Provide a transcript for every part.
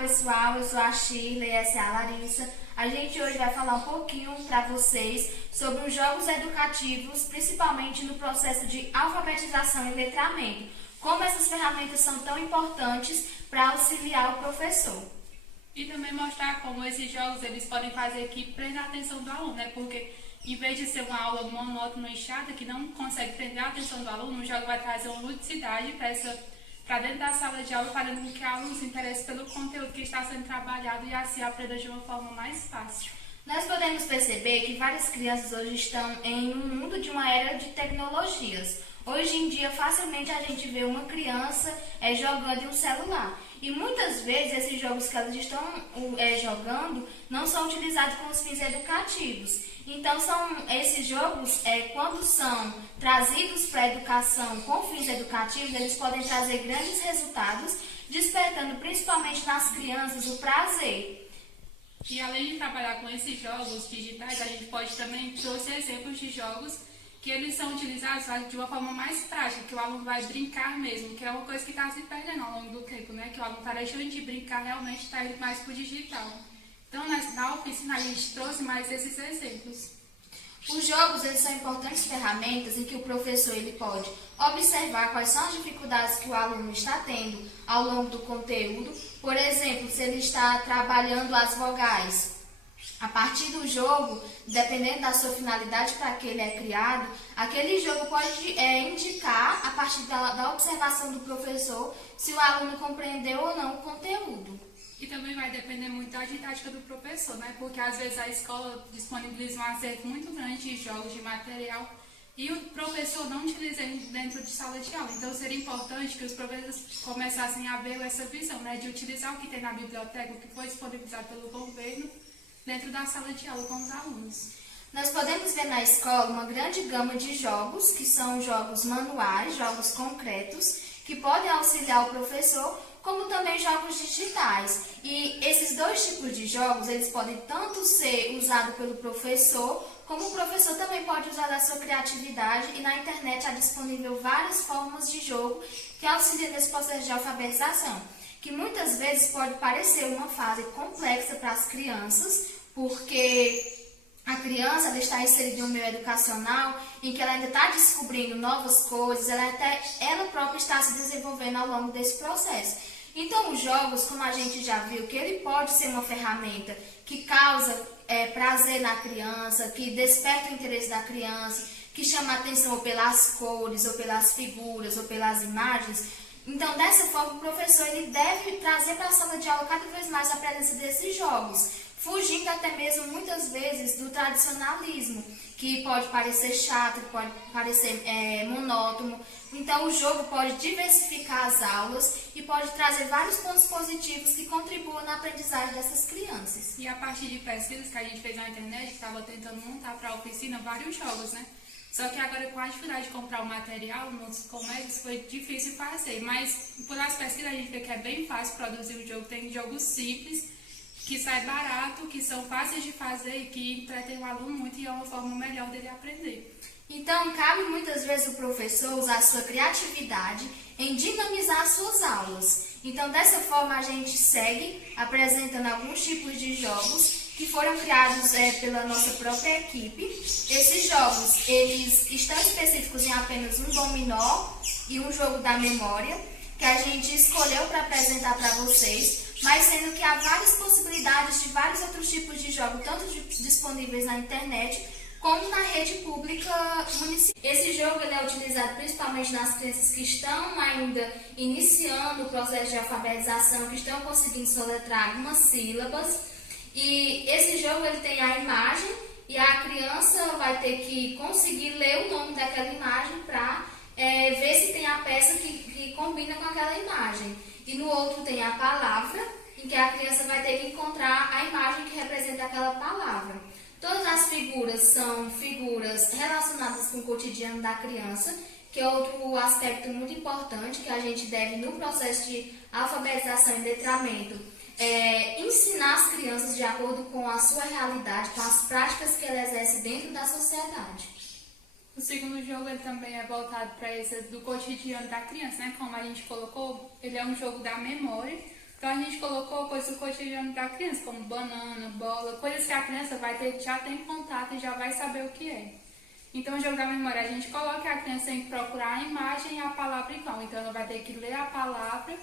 pessoal, eu sou a Shirley, essa é a Larissa. A gente hoje vai falar um pouquinho para vocês sobre os jogos educativos, principalmente no processo de alfabetização e letramento. Como essas ferramentas são tão importantes para auxiliar o professor. E também mostrar como esses jogos eles podem fazer que prenda a atenção do aluno, né? Porque em vez de ser uma aula monótona e chata que não consegue prender a atenção do aluno, o jogo vai trazer uma ludicidade para dentro da sala de aula, fazendo com que o aluno se interesse pelo conteúdo que está sendo trabalhado e assim aprenda de uma forma mais fácil. Nós podemos perceber que várias crianças hoje estão em um mundo de uma era de tecnologias. Hoje em dia, facilmente a gente vê uma criança jogando em um celular. E muitas vezes esses jogos que elas estão jogando não são utilizados com os fins educativos. Então, esses jogos, quando são trazidos para a educação com fins educativos, eles podem trazer grandes resultados, despertando principalmente nas crianças o prazer. E além de trabalhar com esses jogos digitais, a gente pode também trouxer exemplos de jogos que eles são utilizados de uma forma mais prática, que o aluno vai brincar mesmo, que é uma coisa que está se perdendo ao longo do tempo, né? Que o aluno está deixando de brincar, realmente está indo mais para o digital. Então, na oficina, a gente trouxe mais esses exemplos. Os jogos eles são importantes ferramentas em que o professor ele pode observar quais são as dificuldades que o aluno está tendo ao longo do conteúdo. Por exemplo, se ele está trabalhando as vogais. A partir do jogo, dependendo da sua finalidade para que ele é criado, aquele jogo pode indicar, a partir da observação do professor, se o aluno compreendeu ou não o conteúdo. E também vai depender muito da didática do professor, né? Porque às vezes a escola disponibiliza um acerto muito grande de jogos, de material, e o professor não utiliza dentro de sala de aula. Então seria importante que os professores começassem a ver essa visão, né? De utilizar o que tem na biblioteca, o que foi disponibilizado pelo governo, dentro da sala de aula com os alunos. Nós podemos ver na escola uma grande gama de jogos, que são jogos manuais, jogos concretos, que podem auxiliar o professor, como também jogos digitais. E esses dois tipos de jogos, eles podem tanto ser usados pelo professor, como o professor também pode usar da sua criatividade, e na internet há disponível várias formas de jogo que auxiliam nesse processo de alfabetização, que muitas vezes pode parecer uma fase complexa para as crianças, porque a criança ela está inserida em um meio educacional em que ela ainda está descobrindo novas coisas, ela própria está se desenvolvendo ao longo desse processo. Então, os jogos, como a gente já viu, que ele pode ser uma ferramenta que causa prazer na criança, que desperta o interesse da criança, que chama a atenção ou pelas cores, ou pelas figuras, ou pelas imagens. Então, dessa forma, o professor ele deve trazer para a sala de aula cada vez mais a presença desses jogos, fugindo até mesmo, muitas vezes, do tradicionalismo, que pode parecer chato, pode parecer monótono. Então, o jogo pode diversificar as aulas e pode trazer vários pontos positivos que contribuam na aprendizagem dessas crianças. E a partir de pesquisas que a gente fez na internet, que estava tentando montar para a oficina vários jogos, né? Só que agora, com a dificuldade de comprar o material nos comércios, foi difícil fazer. Mas, por as pesquisas, a gente vê que é bem fácil produzir o jogo. Tem jogos simples, que sai barato, que são fáceis de fazer e que entretêm o aluno muito e é uma forma melhor dele aprender. Então, cabe muitas vezes o professor usar a sua criatividade em dinamizar as suas aulas. Então, dessa forma, a gente segue apresentando alguns tipos de jogos que foram criados pela nossa própria equipe. Esses jogos, eles estão específicos em apenas um dominó e um jogo da memória, que a gente escolheu para apresentar para vocês, mas sendo que há várias possibilidades de vários outros tipos de jogos, tanto disponíveis na internet, como na rede pública municipal. Esse jogo ele é utilizado principalmente nas crianças que estão ainda iniciando o processo de alfabetização, que estão conseguindo soletrar algumas sílabas. E esse jogo ele tem a imagem e a criança vai ter que conseguir ler o nome daquela imagem para ver se tem a peça que combina com aquela imagem. E no outro tem a palavra, em que a criança vai ter que encontrar a imagem que representa aquela palavra. Todas as figuras são figuras relacionadas com o cotidiano da criança, que é outro aspecto muito importante que a gente deve, no processo de alfabetização e letramento, ensinar as crianças de acordo com a sua realidade, com as práticas que ela exerce dentro da sociedade. O segundo jogo ele também é voltado para esse do cotidiano da criança, né? Como a gente colocou, ele é um jogo da memória, Então a gente colocou coisas do cotidiano da criança, como banana, bola, coisas que a criança já tem contato e já vai saber o que é. Então o jogo da memória, a gente coloca a criança tem que procurar a imagem e a palavra igual. Então ela vai ter que ler a palavra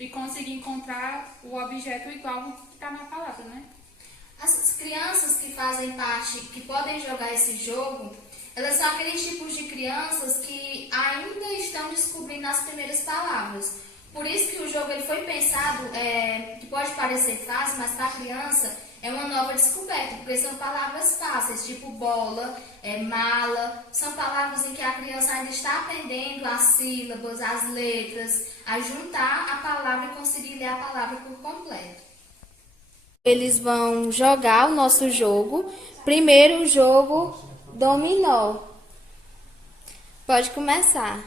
e conseguir encontrar o objeto igual que está na palavra, né? As crianças que fazem parte, que podem jogar esse jogo, elas são aqueles tipos de crianças que ainda estão descobrindo as primeiras palavras. Por isso que o jogo ele foi pensado, que pode parecer fácil, mas para a criança é uma nova descoberta, porque são palavras fáceis, tipo bola, mala, são palavras em que a criança ainda está aprendendo as sílabas, as letras, a juntar a palavra e conseguir ler a palavra por completo. Eles vão jogar o nosso jogo. Primeiro o jogo dominó. Pode começar.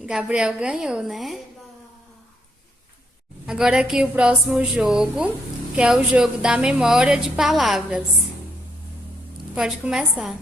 Gabriel ganhou, né? Agora aqui o próximo jogo, que é o jogo da memória de palavras. Pode começar.